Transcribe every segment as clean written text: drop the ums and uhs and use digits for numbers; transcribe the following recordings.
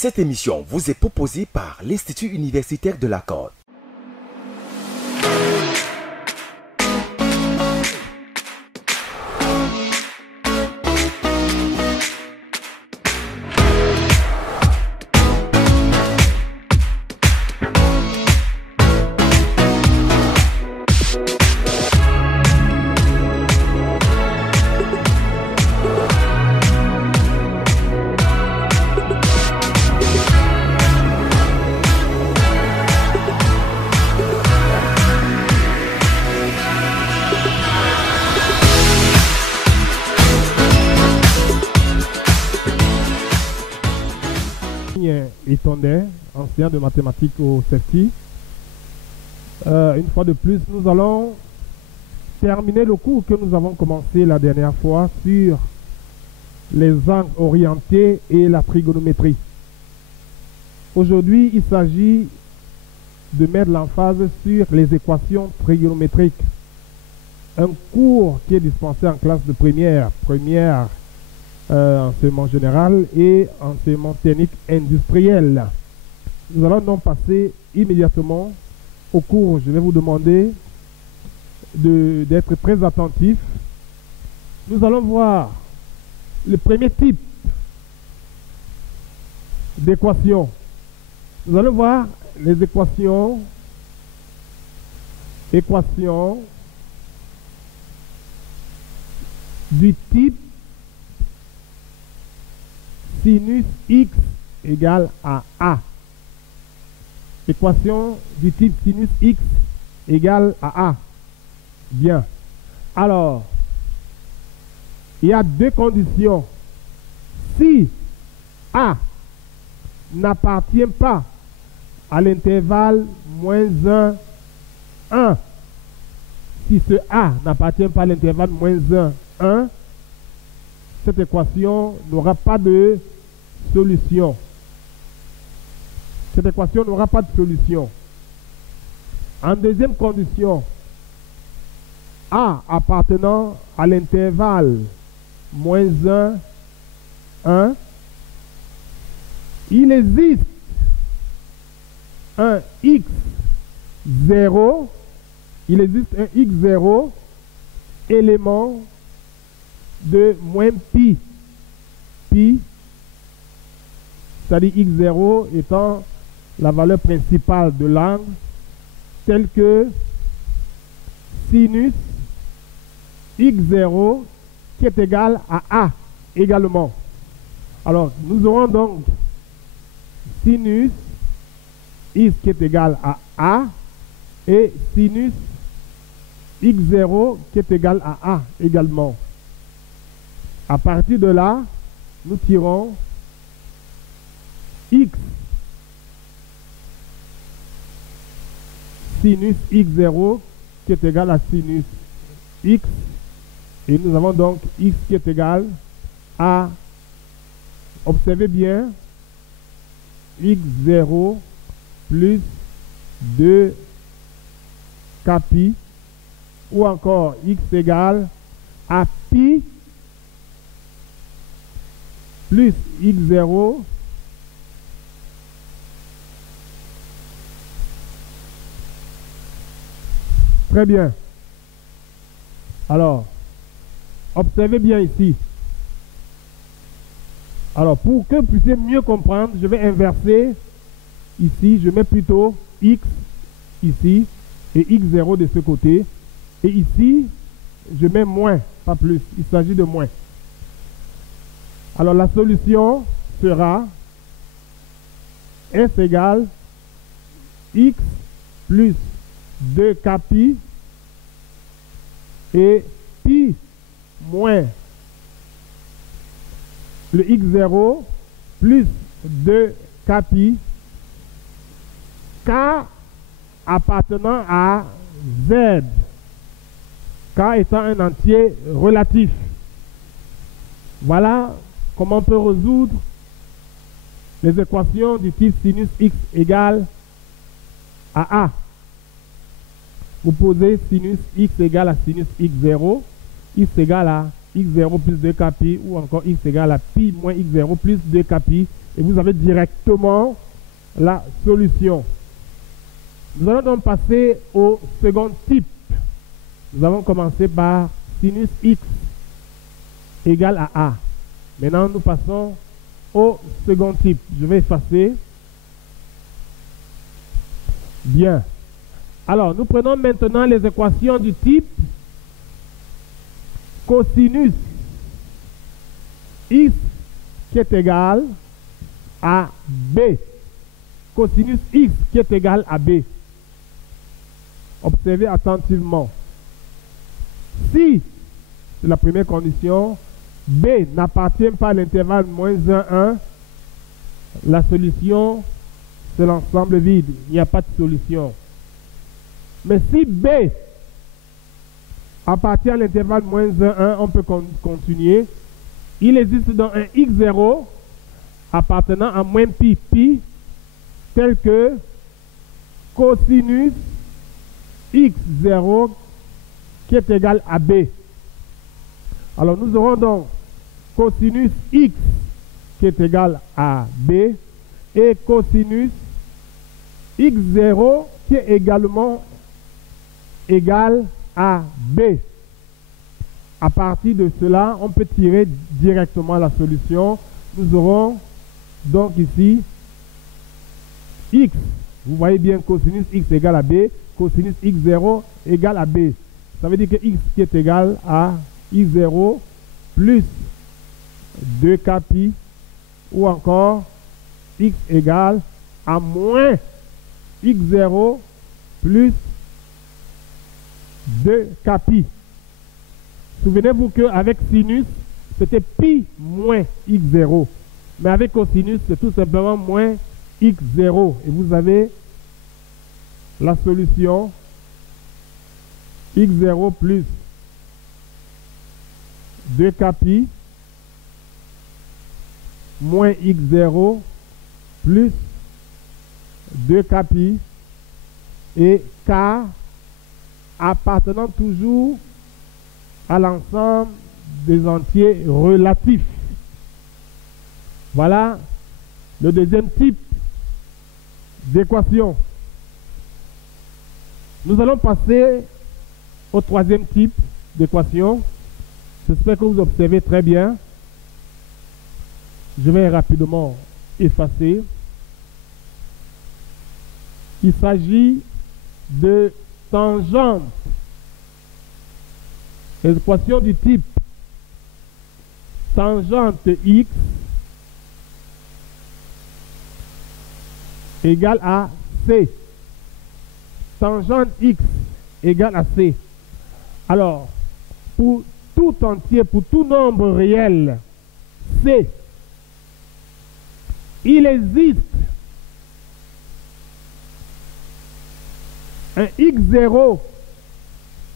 Cette émission vous est proposée par l'Institut universitaire de la Côte. Itonde, enseignant de mathématiques au CEFTI. Une fois de plus, nous allons terminer le cours que nous avons commencé la dernière fois sur les angles orientés et la trigonométrie. Aujourd'hui, il s'agit de mettre l'emphase sur les équations trigonométriques. Un cours qui est dispensé en classe de première enseignement général et enseignement technique industriel. Nous allons donc passer immédiatement au cours. Je vais vous demander d'être très attentifs. Nous allons voir le premier type d'équation. Nous allons voir les équations du type sinus x égale à a. Équation du type sinus x égale à a. Bien. Alors, il y a deux conditions. Si a n'appartient pas à l'intervalle moins 1, 1, si ce a n'appartient pas à l'intervalle moins 1, 1, cette équation n'aura pas de solution. Cette équation n'aura pas de solution. En deuxième condition, a appartenant à l'intervalle moins 1, 1, il existe un x0, élément de moins pi, c'est-à-dire x0 étant la valeur principale de l'angle, telle que sinus x0 qui est égal à a également. Alors, nous aurons donc sinus x qui est égal à a et sinus x0 qui est égal à a également. À partir de là, nous tirons x sinus x0 qui est égal à sinus x. Et nous avons donc x qui est égal à, observez bien, x0 plus 2 pi, ou encore x égale à pi plus x0 très bien. Alors, observez bien ici. Alors, pour que vous puissiez mieux comprendre, je vais inverser ici. Je mets plutôt x ici et x0 de ce côté. Et ici, je mets moins, pas plus. Il s'agit de moins. Alors, la solution sera S égale x plus 2 pi et pi moins le x0 plus 2 pi, k appartenant à z, k étant un entier relatif. Voilà comment on peut résoudre les équations du type sinus x égale à a. Vous posez sinus x égale à sinus x0, x égale à x0 plus 2 pi, ou encore x égale à pi moins x0 plus 2 pi, et vous avez directement la solution. Nous allons donc passer au second type. Nous avons commencé par sinus x égale à a. Maintenant, nous passons au second type. Je vais effacer. Bien. Alors, nous prenons maintenant les équations du type cosinus x qui est égal à b. Cosinus x qui est égal à b. Observez attentivement. Si, c'est la première condition, b n'appartient pas à l'intervalle moins 1, 1, la solution, c'est l'ensemble vide. Il n'y a pas de solution. Mais si b appartient à l'intervalle moins 1, 1, on peut continuer. Il existe donc un x0 appartenant à moins pi, pi, tel que cosinus x0 qui est égal à b. Alors nous aurons donc cosinus x qui est égal à b et cosinus x0 qui est également égal à b. À partir de cela, on peut tirer directement la solution. Nous aurons donc ici x. Vous voyez bien cosinus x égale à b, cosinus x0 égale à b. Ça veut dire que x qui est égal à x0 plus 2k pi ou encore x égale à moins x0 plus 2k pi. Souvenez-vous qu'avec sinus, c'était pi moins x0. Mais avec cosinus, c'est tout simplement moins x0. Et vous avez la solution x0 plus 2k pi moins x0 plus 2k pi et k appartenant toujours à l'ensemble des entiers relatifs. Voilà le deuxième type d'équation. Nous allons passer au troisième type d'équation. J'espère que vous observez très bien. Je vais rapidement effacer. Il s'agit de tangente. L'équation du type tangente x égale à c. Tangente x égale à c. Alors, pour tout entier, pour tout nombre réel, c, il existe un x0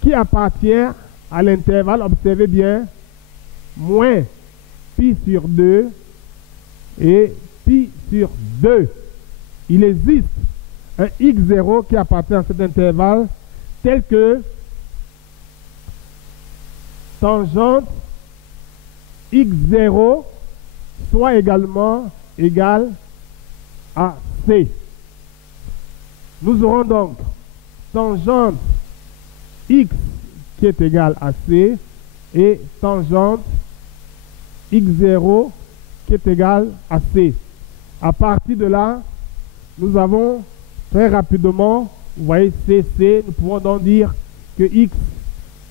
qui appartient à l'intervalle, observez bien, moins pi sur 2 et pi sur 2. Il existe un x0 qui appartient à cet intervalle tel que tangente x0 soit également égal à c. Nous aurons donc tangente x qui est égal à c et tangente x0 qui est égal à c. À partir de là, nous avons très rapidement, vous voyez c, nous pouvons donc dire que x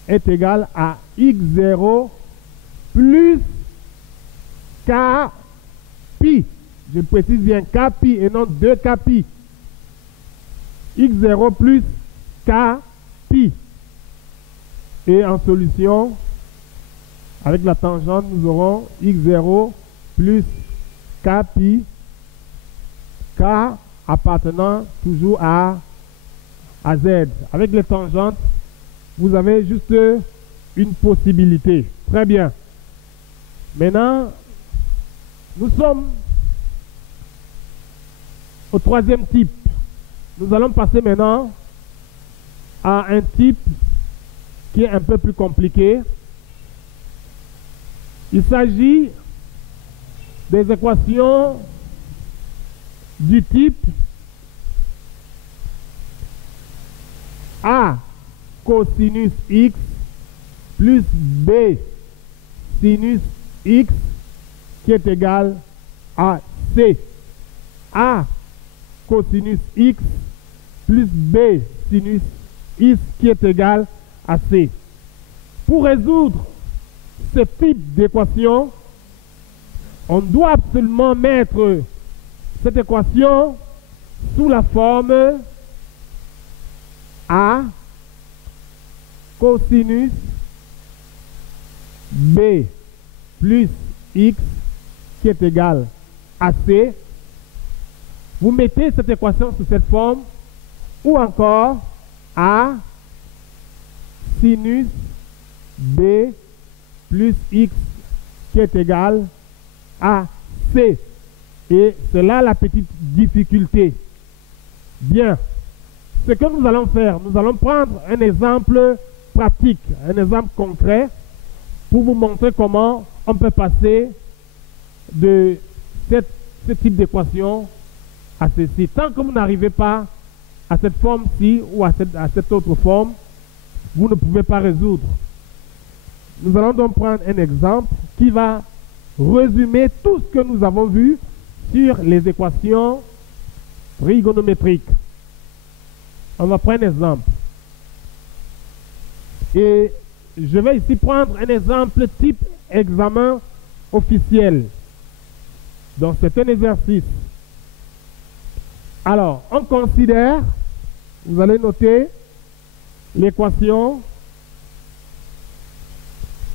est égal à x0 plus k pi. Je précise bien k pi et non 2k pi. x0 plus k pi. Et en solution, avec la tangente, nous aurons x0 plus k pi, k appartenant toujours à z. Avec les tangentes, vous avez juste une possibilité. Très bien. Maintenant, nous sommes au troisième type. Nous allons passer maintenant à un type qui est un peu plus compliqué. Il s'agit des équations du type A cosinus x plus B sinus x qui est égal à C. A cosinus x plus B sinus x qui est égal à C. Pour résoudre ce type d'équation, on doit absolument mettre cette équation sous la forme A cosinus B plus x qui est égal à C. Vous mettez cette équation sous cette forme, ou encore A sinus B plus x qui est égal à C. Et c'est là la petite difficulté. Bien. Ce que nous allons faire, nous allons prendre un exemple pratique, un exemple concret, pour vous montrer comment on peut passer de ce type d'équation à ceci. Tant que vous n'arrivez pas à cette forme-ci ou à cette autre forme, vous ne pouvez pas résoudre. Nous allons donc prendre un exemple qui va résumer tout ce que nous avons vu sur les équations trigonométriques. On va prendre un exemple. Et je vais ici prendre un exemple type examen officiel. Donc c'est un exercice. Alors, on considère, vous allez noter l'équation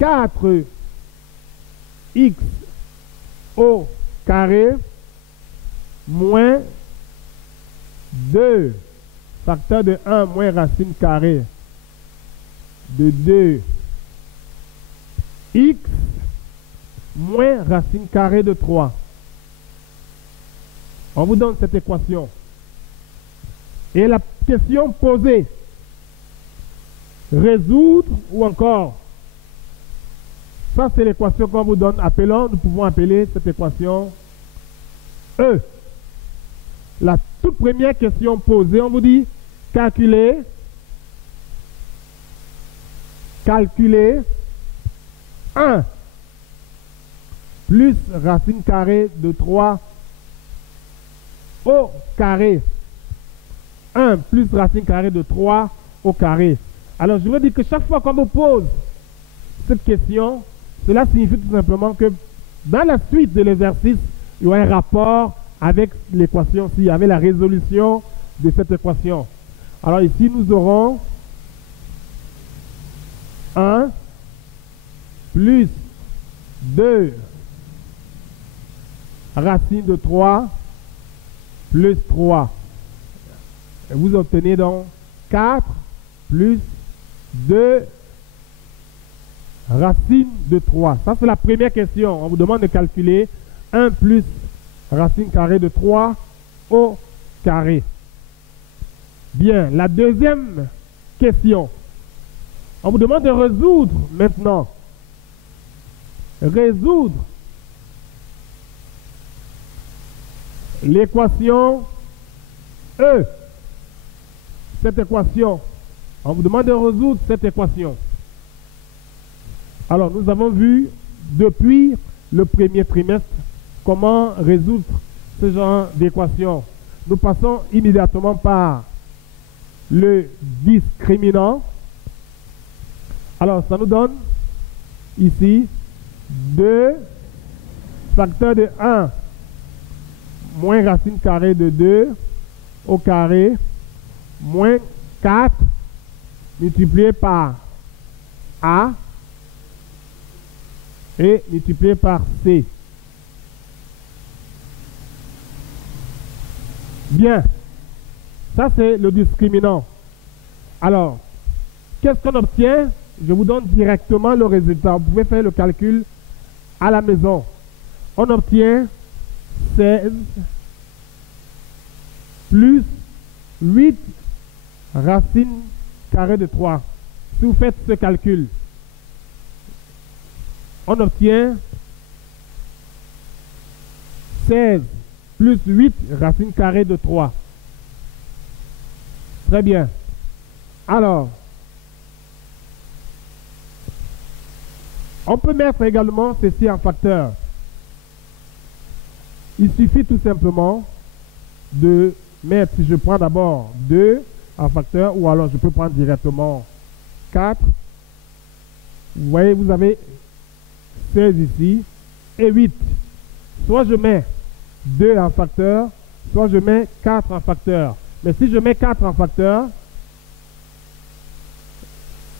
4x au carré moins 2 facteur de 1 moins racine carrée de 2 x moins racine carrée de 3. On vous donne cette équation. Et la question posée, résoudre ou encore, ça c'est l'équation qu'on vous donne. Appelons, nous pouvons appeler cette équation E. La toute première question posée, on vous dit calculer 1 plus racine carrée de 3 au carré. 1 plus racine carrée de 3 au carré. Alors je veux dire que chaque fois qu'on vous pose cette question, cela signifie tout simplement que dans la suite de l'exercice, il y a un rapport avec l'équation, s'il y avait la résolution de cette équation. Alors ici, nous aurons 1 plus 2 racine de 3 plus 3. Et vous obtenez donc 4 plus 2 racine de 3. Ça, c'est la première question. On vous demande de calculer 1 plus racine carrée de 3 au carré. Bien, la deuxième question. On vous demande de résoudre maintenant. Résoudre l'équation E. Cette équation. On vous demande de résoudre cette équation. Alors, nous avons vu depuis le premier trimestre comment résoudre ce genre d'équation. Nous passons immédiatement par le discriminant. Alors, ça nous donne ici 2 facteur de 1 moins racine carrée de 2 au carré moins 4 multiplié par A et multiplié par C. Bien, ça c'est le discriminant. Alors, qu'est-ce qu'on obtient? Je vous donne directement le résultat. Vous pouvez faire le calcul à la maison. On obtient 16 plus 8 racine carrée de 3. Si vous faites ce calcul, on obtient 16 plus 8 racine carrée de 3. Très bien. Alors, on peut mettre également ceci en facteur. Il suffit tout simplement de mettre, si je prends d'abord 2 en facteur, ou alors je peux prendre directement 4. Vous voyez, vous avez 16 ici et 8. Soit je mets 2 en facteur, soit je mets 4 en facteur. Mais si je mets 4 en facteur,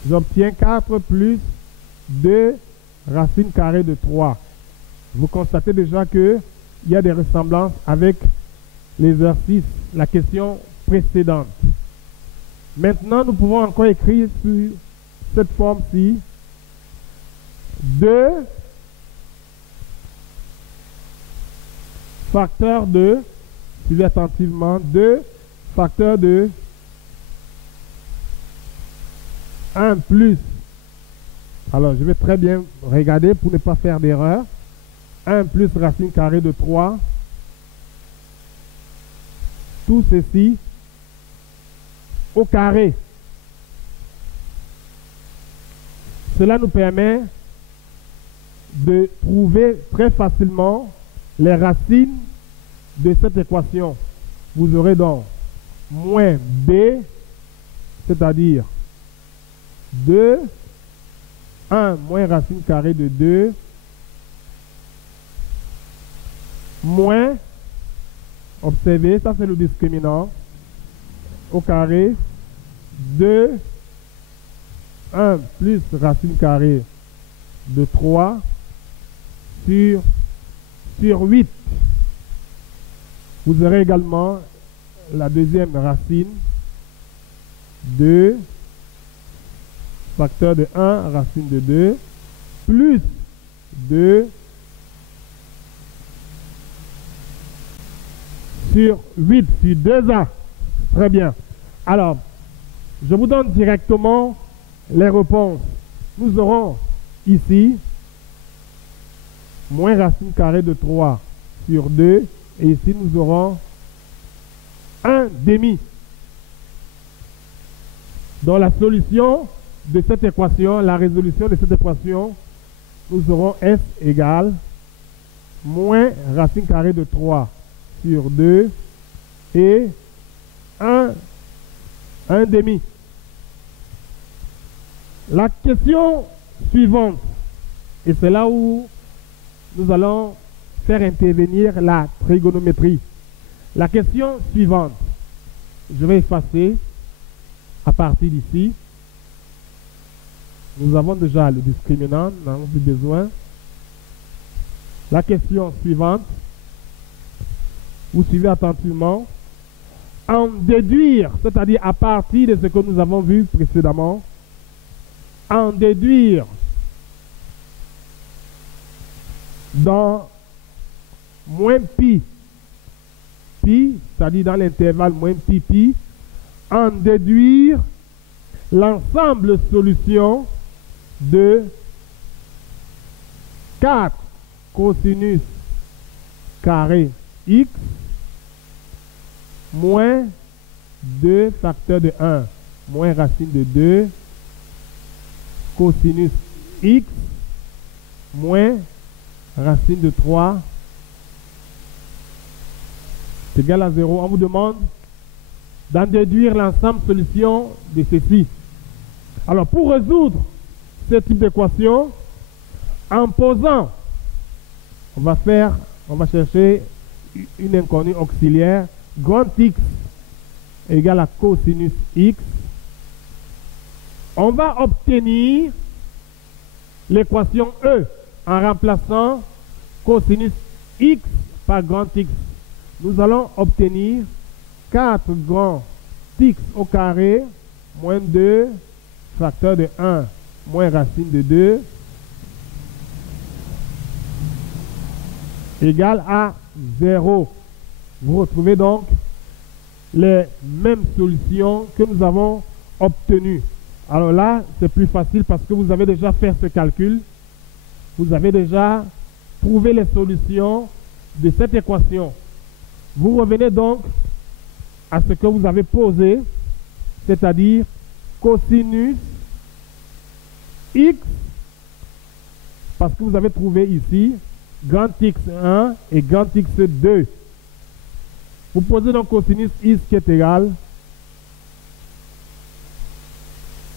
j'obtiens 4 plus 2 racine carrée de 3. Vous constatez déjà qu'il y a des ressemblances avec l'exercice, la question précédente. Maintenant, nous pouvons encore écrire sur cette forme-ci 2 facteur de, suivez attentivement, 2 facteur de 1 plus, alors je vais très bien regarder pour ne pas faire d'erreur, 1 plus racine carrée de 3, tout ceci au carré. Cela nous permet de trouver très facilement les racines de cette équation. Vous aurez donc moins b, c'est-à-dire 2, 1 moins racine carrée de 2, moins, observez, ça c'est le discriminant, au carré, 2, 1 plus racine carrée de 3 sur 8. Vous aurez également la deuxième racine, 2, facteur de 1, racine de 2, plus 2 sur 8, sur 2A. Très bien. Alors, je vous donne directement les réponses. Nous aurons ici moins racine carrée de 3 sur 2. Et ici, nous aurons 1 demi. Dans la solution de cette équation, la résolution de cette équation, nous aurons S égale moins racine carrée de 3 sur 2 et 1 demi. La question suivante, et c'est là où nous allons faire intervenir la trigonométrie. La question suivante, je vais effacer à partir d'ici. Nous avons déjà le discriminant, nous n'avons plus besoin. La question suivante, vous suivez attentivement. En déduire, c'est-à-dire à partir de ce que nous avons vu précédemment, en déduire dans moins pi, c'est-à-dire dans l'intervalle moins pi, en déduire l'ensemble solution de 4 cosinus carré x moins 2 facteur de 1 moins racine de 2 cosinus x moins racine de 3 c'est égal à 0. On vous demande d'en déduire l'ensemble solution de ceci. Alors, pour résoudre ce type d'équation, en posant, on va chercher une inconnue auxiliaire, grand X égale à cosinus X. On va obtenir l'équation E en remplaçant cosinus X par grand X. Nous allons obtenir 4 grand X au carré moins 2 facteur de 1 moins racine de 2 égale à 0. Vous retrouvez donc les mêmes solutions que nous avons obtenues. Alors là, c'est plus facile parce que vous avez déjà fait ce calcul. Vous avez déjà trouvé les solutions de cette équation. Vous revenez donc à ce que vous avez posé, c'est-à-dire cosinus x, parce que vous avez trouvé ici grand x1 et grand x2. Vous posez donc cosinus x qui est égal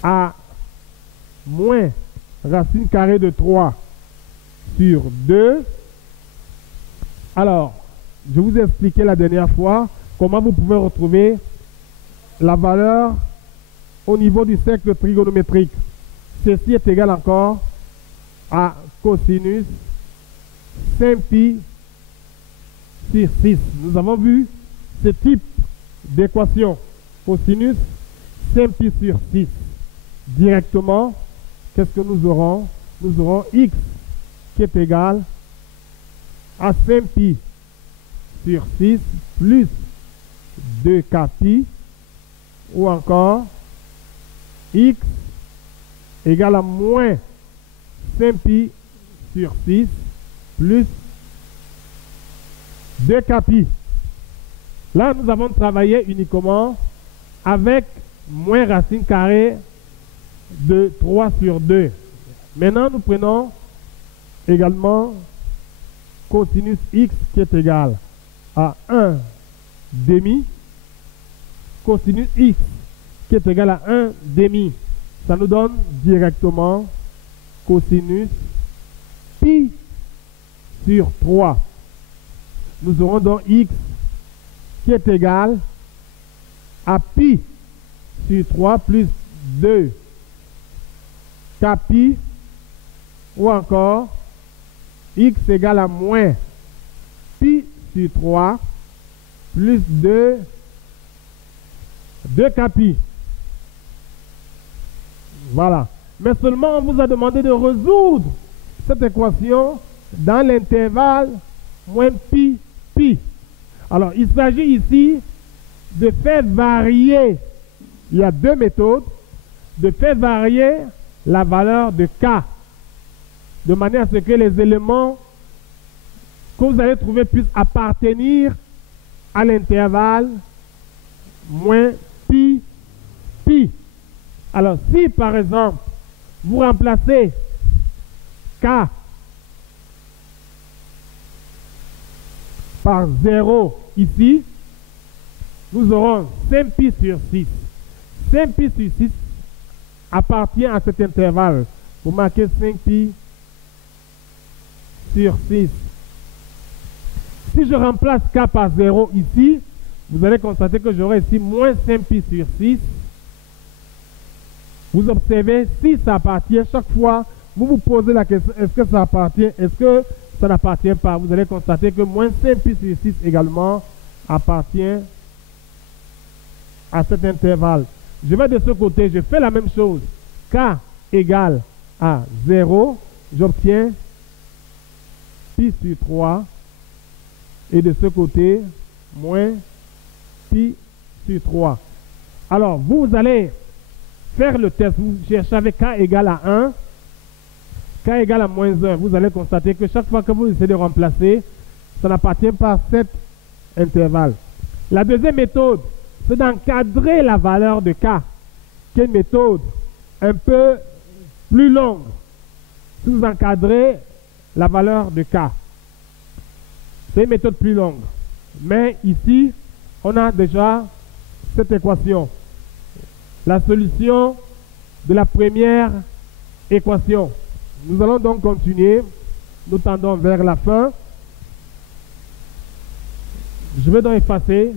à moins racine carrée de 3 sur 2. Alors, je vous ai expliqué la dernière fois comment vous pouvez retrouver la valeur au niveau du cercle trigonométrique. Ceci est égal encore à cosinus 5pi sur 6. Nous avons vu ce type d'équation. Cosinus 5pi sur 6. Directement, qu'est-ce que nous aurons? Nous aurons x qui est égal à 5pi sur 6 plus 2kpi, ou encore x égale à moins 5pi sur 6 plus 2kpi. Là, nous avons travaillé uniquement avec moins racine carrée de 3 sur 2. Maintenant, nous prenons également cosinus x qui est égal à 1 demi. Cosinus x qui est égal à 1 demi. Ça nous donne directement cosinus pi sur 3. Nous aurons donc x qui est égal à pi sur 3 plus 2 kpi, ou encore x égale à moins pi sur 3 plus 2 kpi. Voilà. Mais seulement on vous a demandé de résoudre cette équation dans l'intervalle moins pi, pi. Alors, il s'agit ici de faire varier, il y a deux méthodes, de faire varier la valeur de k, de manière à ce que les éléments que vous allez trouver puissent appartenir à l'intervalle moins pi, pi. Alors, si par exemple, vous remplacez k par 0 ici, nous aurons 5pi sur 6. 5pi sur 6 appartient à cet intervalle. Vous marquez 5pi sur 6. Si je remplace k par 0 ici, vous allez constater que j'aurai ici moins 5pi sur 6. Vous observez, si ça appartient, chaque fois, vous vous posez la question, est-ce que ça appartient, est-ce que ça n'appartient pas? Vous allez constater que moins 5pi sur 6 également appartient à cet intervalle. Je vais de ce côté, je fais la même chose. K égale à 0, j'obtiens pi sur 3. Et de ce côté, moins pi sur 3. Alors, vous allez faire le test. Vous cherchez avec k égale à 1, k égale à moins 1. Vous allez constater que chaque fois que vous essayez de remplacer, ça n'appartient pas à cet intervalle. La deuxième méthode, c'est d'encadrer la valeur de k, qui est une méthode un peu plus longue. Si vous encadrez la valeur de k, c'est une méthode plus longue. Mais ici, on a déjà cette équation. La solution de la première équation. Nous allons donc continuer. Nous tendons vers la fin. Je vais donc effacer.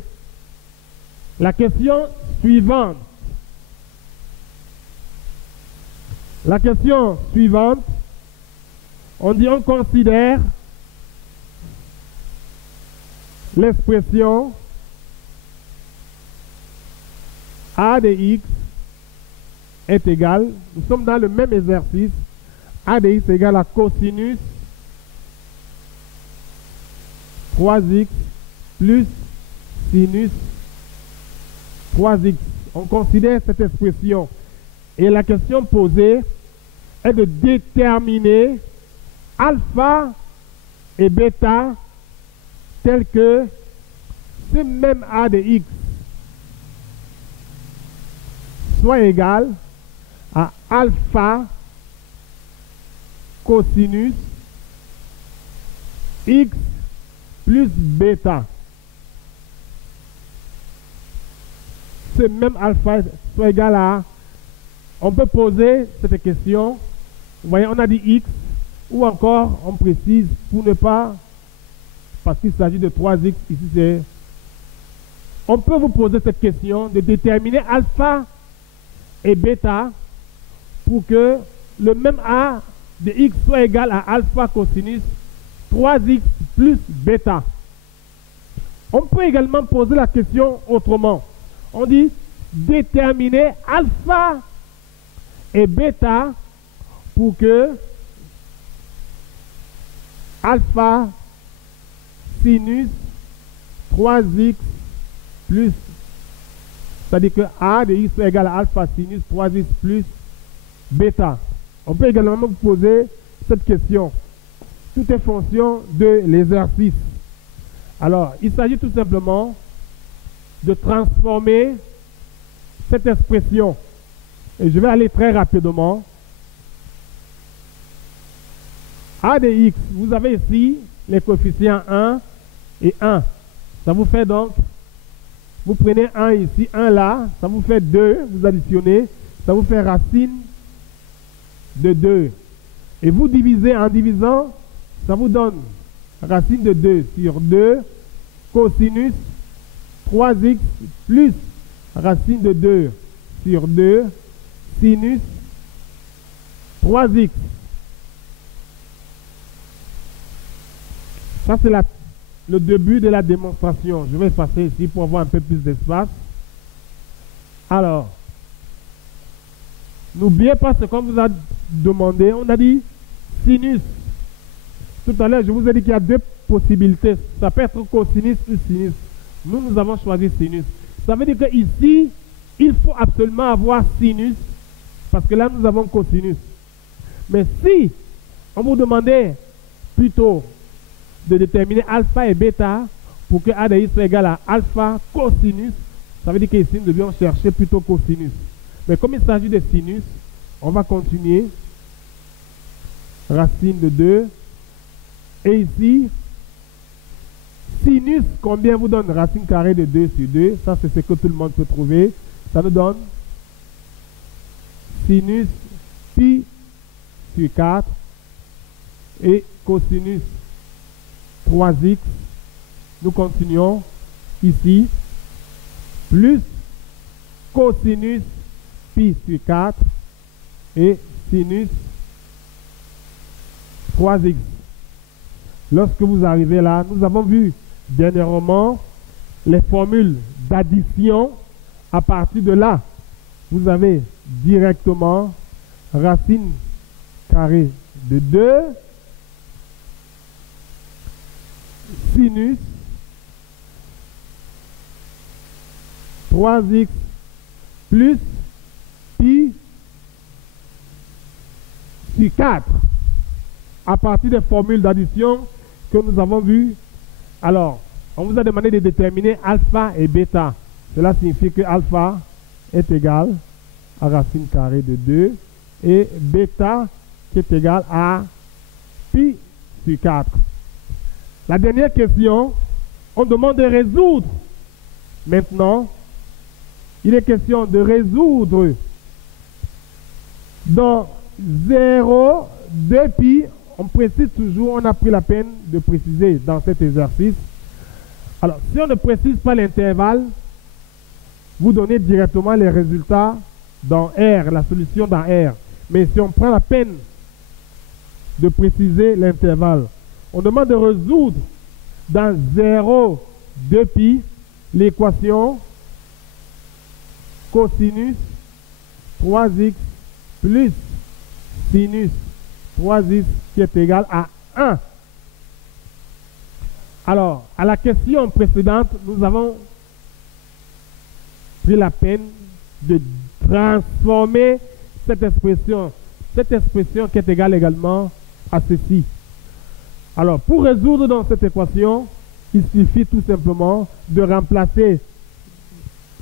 La question suivante. La question suivante, on dit on considère l'expression a de x est égal, nous sommes dans le même exercice, a de x est égal à cosinus 3x plus sinus 3x. On considère cette expression et la question posée est de déterminer alpha et bêta tels que ce même A de x soit égal à alpha cosinus x plus bêta. Ce même alpha soit égal à... On peut poser cette question. Vous voyez, on a dit x, ou encore on précise pour ne pas... Parce qu'il s'agit de 3x, ici c'est... On peut vous poser cette question de déterminer alpha et bêta pour que le même A de x soit égal à alpha cosinus 3x plus bêta. On peut également poser la question autrement. On dit déterminer alpha et bêta pour que alpha sinus 3x plus, c'est-à-dire que A de x est égal à alpha sinus 3x plus bêta. On peut également vous poser cette question. Tout est fonction de l'exercice. Alors, il s'agit tout simplement de transformer cette expression. Et je vais aller très rapidement. A de x, vous avez ici les coefficients 1 et 1. Ça vous fait donc, vous prenez 1 ici, 1 là, ça vous fait 2, vous additionnez, ça vous fait racine de 2. Et vous divisez en divisant, ça vous donne racine de 2 sur 2 cosinus 3x plus racine de 2 sur 2 sinus 3x. Ça, c'est le début de la démonstration. Je vais effacer ici pour avoir un peu plus d'espace. Alors, n'oubliez pas ce qu'on vous a demandé. On a dit sinus. Tout à l'heure, je vous ai dit qu'il y a deux possibilités. Ça peut être cosinus ou sinus. Nous avons choisi sinus. Ça veut dire qu'ici, il faut absolument avoir sinus, parce que là, nous avons cosinus. Mais si on vous demandait plutôt de déterminer alpha et bêta pour que A de x soit égal à alpha cosinus, ça veut dire qu'ici, nous devions chercher plutôt cosinus. Mais comme il s'agit de sinus, on va continuer. Racine de 2. Et ici, sinus, combien vous donne racine carrée de 2 sur 2? Ça, c'est ce que tout le monde peut trouver. Ça nous donne sinus pi sur 4 et cosinus 3x. Nous continuons ici. Plus cosinus pi sur 4 et sinus 3x. Lorsque vous arrivez là, nous avons vu dernièrement les formules d'addition. À partir de là, vous avez directement racine carrée de 2 sinus 3x plus pi sur 4. À partir des formules d'addition que nous avons vues, alors, on vous a demandé de déterminer alpha et bêta. Cela signifie que alpha est égal à racine carrée de 2 et bêta qui est égal à pi sur 4. La dernière question, on demande de résoudre. Maintenant, il est question de résoudre dans 0, 2 pi. On précise toujours, on a pris la peine de préciser dans cet exercice. Alors, si on ne précise pas l'intervalle, vous donnez directement les résultats dans R, la solution dans R. Mais si on prend la peine de préciser l'intervalle, on demande de résoudre dans 0, 2 pi l'équation cosinus 3x plus sinus 3x qui est égal à 1. Alors, à la question précédente, nous avons pris la peine de transformer cette expression qui est égale également à ceci. Alors, pour résoudre dans cette équation, il suffit tout simplement de remplacer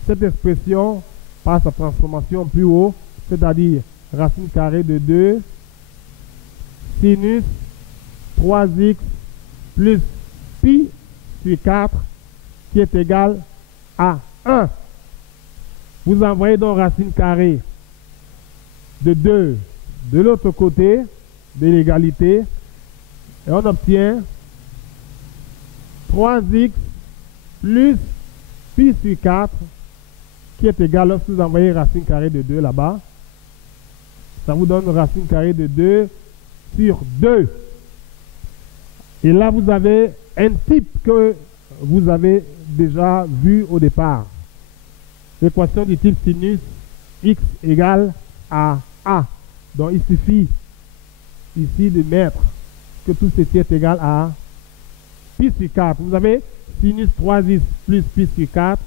cette expression par sa transformation plus haut, c'est-à-dire racine carrée de 2 sinus 3x plus pi sur 4 qui est égal à 1. Vous envoyez donc racine carrée de 2 de l'autre côté de l'égalité et on obtient 3x plus pi sur 4 qui est égal, lorsque vous envoyez racine carrée de 2 là-bas, ça vous donne racine carrée de 2 sur 2. Et là, vous avez un type que vous avez déjà vu au départ. L'équation du type sinus x égale à a. Donc, il suffit ici de mettre que tout ceci est égal à pi sur 4. Vous avez sinus 3x plus pi sur 4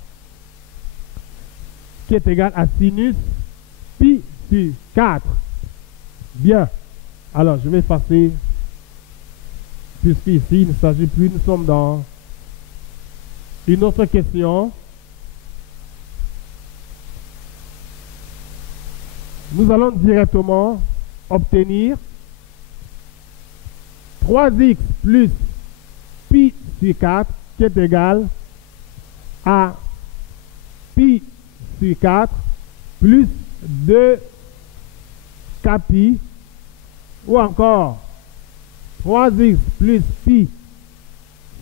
qui est égal à sinus pi sur 4. Bien. Alors, je vais effacer, puisqu'ici, il ne s'agit plus, nous sommes dans une autre question. Nous allons directement obtenir 3x plus pi sur 4 qui est égal à pi sur 4 plus 2 pi ou encore 3x plus pi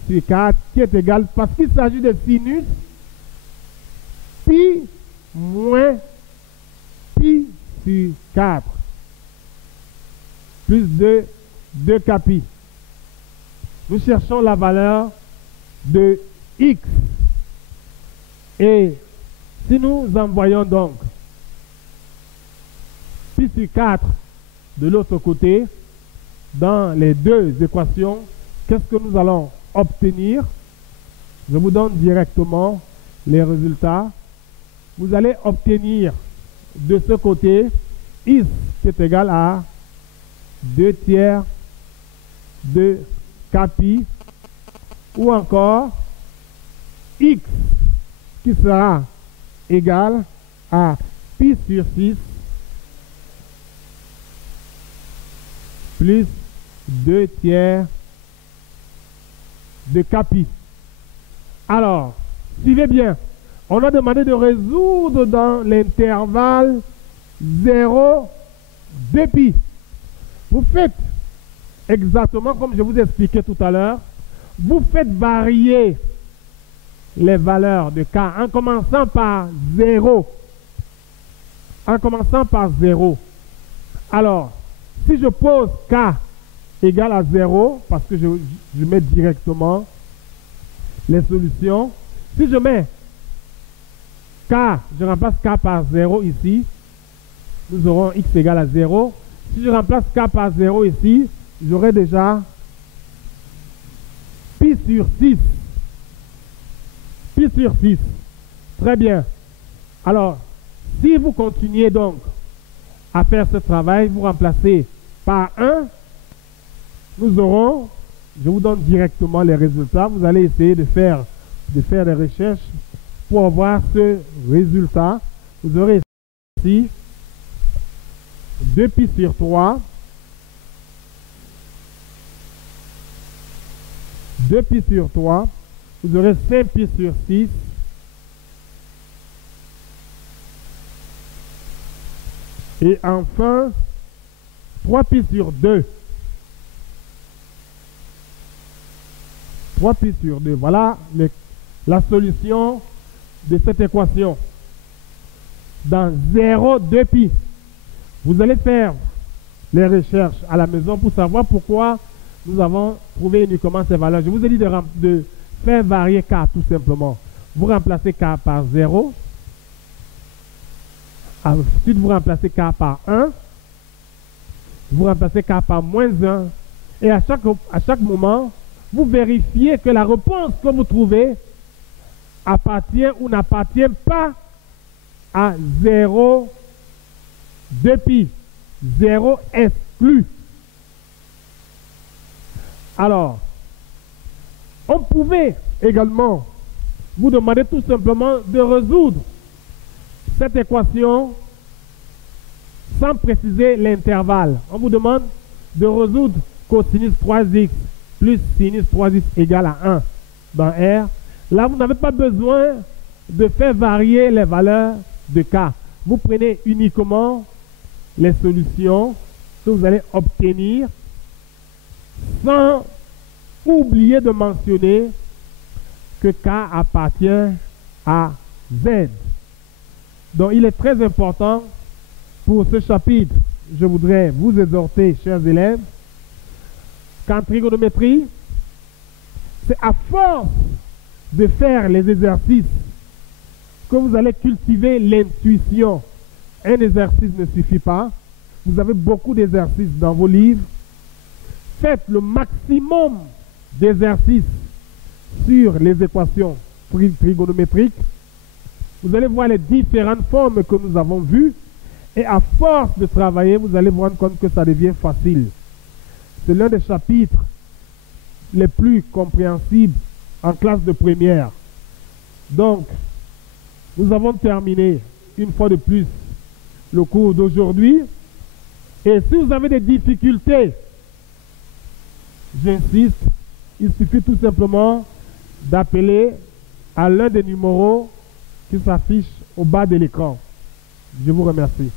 sur 4 qui est égal, parce qu'il s'agit de sinus, pi moins pi sur 4 plus 2 pi. Nous cherchons la valeur de x. Et si nous envoyons donc pi sur 4 de l'autre côté, dans les deux équations, qu'est-ce que nous allons obtenir? Je vous donne directement les résultats. Vous allez obtenir de ce côté x qui est égal à 2 tiers de pi ou encore x qui sera égal à pi sur 6 plus 2 tiers de pi. Alors, suivez bien. On a demandé de résoudre dans l'intervalle 0, 2 pi. Vous faites exactement comme je vous ai expliqué tout à l'heure. Vous faites varier les valeurs de k en commençant par 0. En commençant par 0. Alors, si je pose k égale à 0, parce que je mets directement les solutions. Si je mets k, je remplace k par 0 ici, nous aurons x égale à 0. Si je remplace k par 0 ici, j'aurai déjà pi sur 6. Pi sur 6. Très bien. Alors, si vous continuez donc à faire ce travail, vous remplacez par 1, nous aurons, je vous donne directement les résultats, vous allez essayer de faire des recherches pour avoir ce résultat. Vous aurez ici 2 pi sur 3, 2 pi sur 3, vous aurez 5 pi sur 6, et enfin 3 pi sur 2. 3 pi sur 2. Voilà la solution de cette équation. Dans 0, 2 pi. Vous allez faire les recherches à la maison pour savoir pourquoi nous avons trouvé uniquement ces valeurs. Je vous ai dit de faire varier k tout simplement. Vous remplacez k par 0. Ensuite, vous remplacez k par 1. Vous remplacez k par moins 1. Et à chaque moment, vous vérifiez que la réponse que vous trouvez appartient ou n'appartient pas à 0, 2 pi. 0 exclu. Alors, on pouvait également, vous demandez tout simplement de résoudre cette équation sans préciser l'intervalle. On vous demande de résoudre cosinus 3x plus sinus 3x égale à 1 dans R. Là, vous n'avez pas besoin de faire varier les valeurs de K. Vous prenez uniquement les solutions que vous allez obtenir sans oublier de mentionner que K appartient à Z. Donc, il est très important pour ce chapitre, je voudrais vous exhorter, chers élèves, qu'en trigonométrie, c'est à force de faire les exercices que vous allez cultiver l'intuition. Un exercice ne suffit pas. Vous avez beaucoup d'exercices dans vos livres. Faites le maximum d'exercices sur les équations trigonométriques. Vous allez voir les différentes formes que nous avons vues. Et à force de travailler, vous allez vous rendre compte que ça devient facile. C'est l'un des chapitres les plus compréhensibles en classe de première. Donc, nous avons terminé une fois de plus le cours d'aujourd'hui. Et si vous avez des difficultés, j'insiste, il suffit tout simplement d'appeler à l'un des numéros qui s'affiche au bas de l'écran. Je vous remercie.